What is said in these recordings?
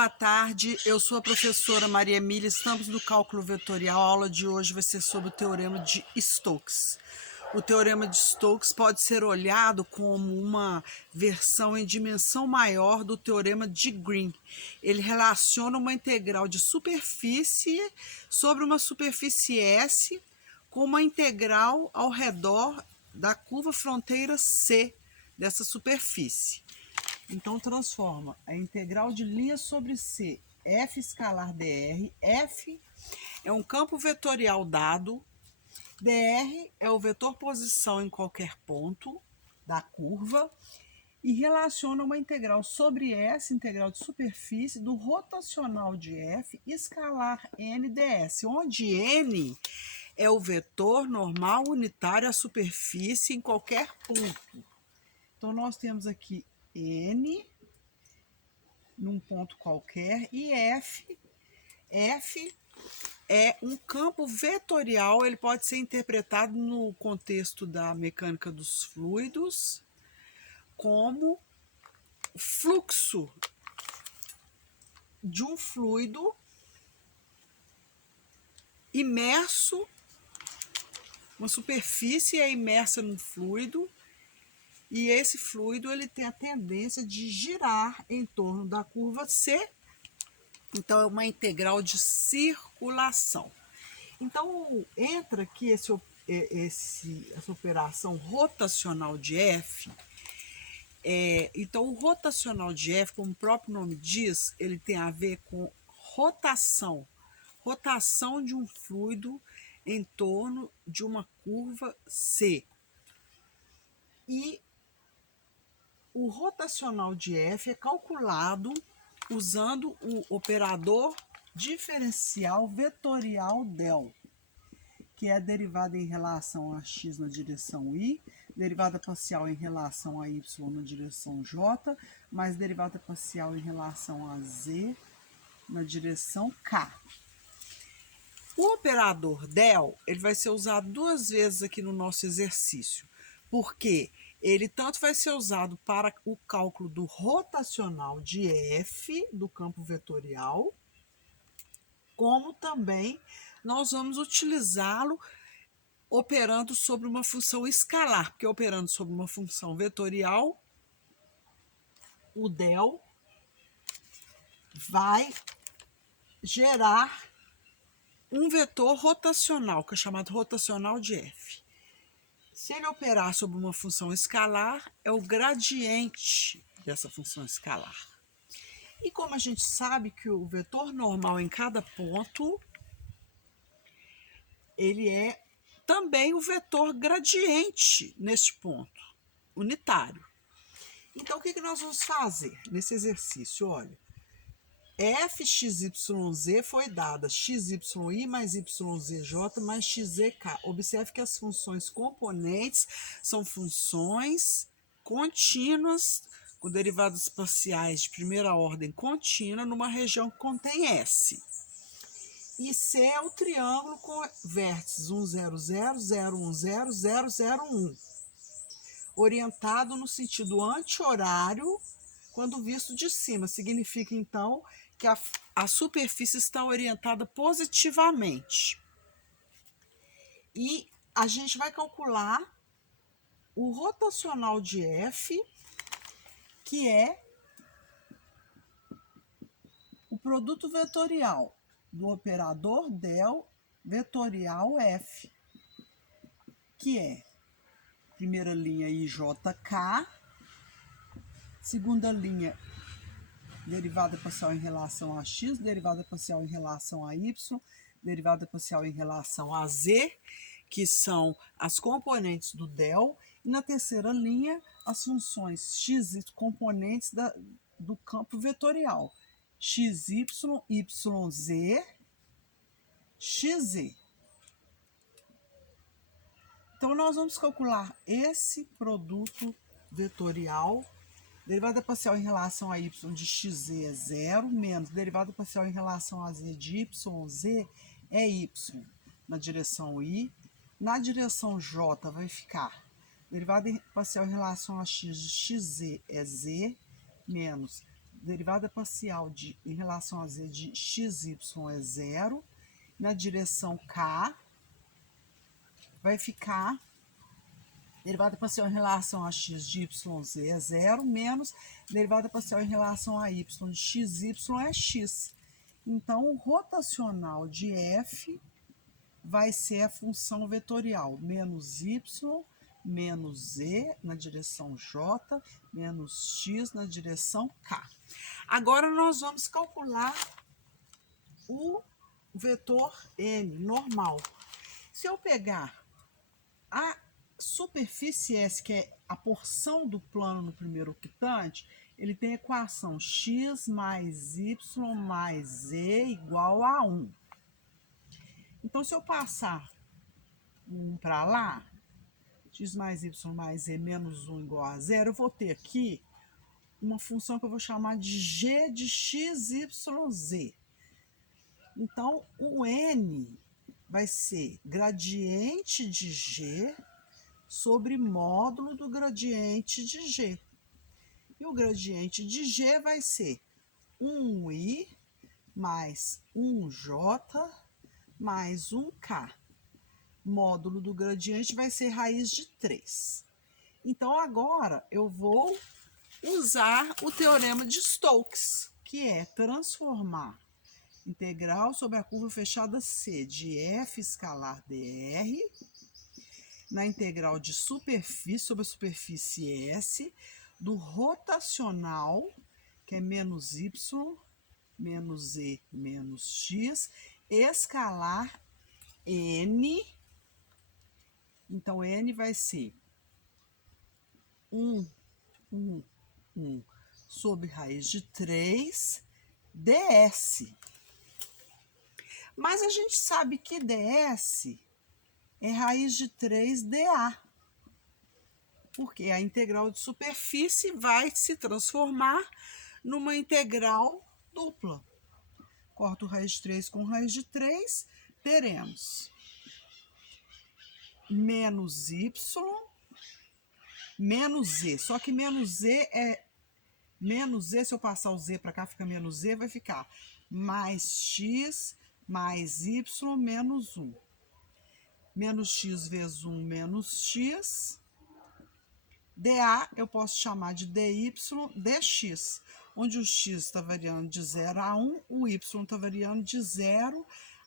Boa tarde, eu sou a professora Maria Emília, estamos no cálculo vetorial. A aula de hoje vai ser sobre o teorema de Stokes. O teorema de Stokes pode ser olhado como uma versão em dimensão maior do teorema de Green. Ele relaciona uma integral de superfície sobre uma superfície S com uma integral ao redor da curva fronteira C dessa superfície. Então, transforma a integral de linha sobre C, f escalar dr. F é um campo vetorial dado, dr é o vetor posição em qualquer ponto da curva, e relaciona uma integral sobre S, integral de superfície, do rotacional de F, escalar n ds, onde n é o vetor normal unitário à superfície em qualquer ponto. Então, nós temos aqui n num ponto qualquer, e F é um campo vetorial, ele pode ser interpretado no contexto da mecânica dos fluidos como fluxo de um fluido imerso, uma superfície é imersa num fluido, e esse fluido ele tem a tendência de girar em torno da curva C. Então, é uma integral de circulação. Então, entra aqui essa operação rotacional de F. Então, o rotacional de F, como o próprio nome diz, ele tem a ver com rotação. Rotação de um fluido em torno de uma curva C. E o rotacional de F é calculado usando o operador diferencial vetorial del, que é a derivada em relação a x na direção y, derivada parcial em relação a y na direção j, mais derivada parcial em relação a z na direção k. O operador del ele vai ser usado duas vezes aqui no nosso exercício, porque ele tanto vai ser usado para o cálculo do rotacional de F, do campo vetorial, como também nós vamos utilizá-lo operando sobre uma função escalar, porque operando sobre uma função vetorial, o del vai gerar um vetor rotacional, que é chamado rotacional de F. Se ele operar sobre uma função escalar, é o gradiente dessa função escalar. E como a gente sabe que o vetor normal em cada ponto, ele é também o vetor gradiente neste ponto, unitário. Então, o que nós vamos fazer nesse exercício? Olha, fxyz foi dada xy mais yzj mais xzk. Observe que as funções componentes são funções contínuas com derivadas parciais de primeira ordem contínua numa região que contém S. E C é o triângulo com vértices 1, 0, 0, 0, 1, 0, 0, 0, 1. Orientado no sentido anti-horário quando visto de cima. Significa, então, que a superfície está orientada positivamente. E a gente vai calcular o rotacional de F, que é o produto vetorial do operador del vetorial F, que é primeira linha IJK, segunda linha derivada parcial em relação a x, derivada parcial em relação a y, derivada parcial em relação a z, que são as componentes do del, e na terceira linha as funções x e componentes do campo vetorial, xy, yz, xz. Então, nós vamos calcular esse produto vetorial. Derivada parcial em relação a y de xz é 0, menos derivada parcial em relação a z de yz é y na direção y. Na direção j vai ficar derivada parcial em relação a x de xz é z, menos derivada parcial em relação a z de xy é zero. Na direção k, vai ficar derivada parcial em relação a x de yz é zero, menos derivada parcial em relação a y de xy é x. Então, o rotacional de f vai ser a função vetorial, menos y, menos z na direção j, menos x na direção k. Agora, nós vamos calcular o vetor n, normal. Se eu pegar a superfície S, que é a porção do plano no primeiro octante, ele tem a equação x mais y mais z igual a 1. Então, se eu passar 1 para lá, x mais y mais z menos 1 igual a 0, eu vou ter aqui uma função que eu vou chamar de g de x, y, z. Então, o n vai ser gradiente de g sobre módulo do gradiente de g. E o gradiente de g vai ser 1i mais 1j mais 1k. Módulo do gradiente vai ser raiz de 3. Então, agora eu vou usar o teorema de Stokes, que é transformar integral sobre a curva fechada C de f escalar dr na integral de superfície sobre a superfície S do rotacional, que é menos y, menos z, menos x, escalar n. Então, n vai ser 1 sobre raiz de 3 ds. Mas a gente sabe que ds é raiz de 3 dA, porque a integral de superfície vai se transformar numa integral dupla. Corto raiz de 3 com raiz de 3, teremos menos y, menos z. Só que menos z, se eu passar o z para cá, fica menos z, vai ficar mais x mais y menos 1. Menos x vezes 1 menos x. dA eu posso chamar de dy dx, onde o x está variando de 0 a 1, o y está variando de 0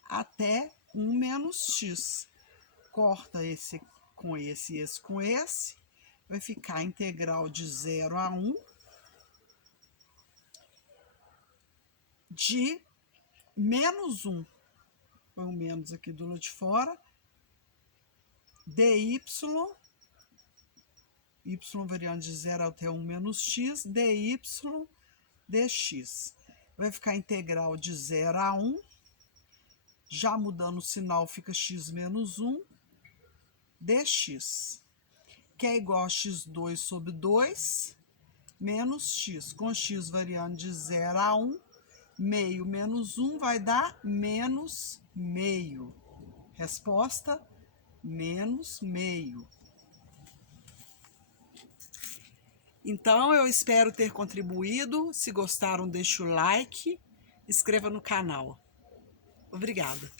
até 1 menos x. Corta esse com esse, esse com esse, vai ficar a integral de 0 a 1 de menos 1, põe o menos aqui do lado de fora, dy, y variando de 0 até 1 menos x, dy dx. Vai ficar a integral de 0 a 1, já mudando o sinal, fica x menos 1, dx, que é igual a x2 sobre 2, menos x. Com x variando de 0 a 1, meio menos 1 vai dar menos meio. Resposta, menos meio. Então, eu espero ter contribuído. Se gostaram, deixe o like, inscreva no canal. Obrigada.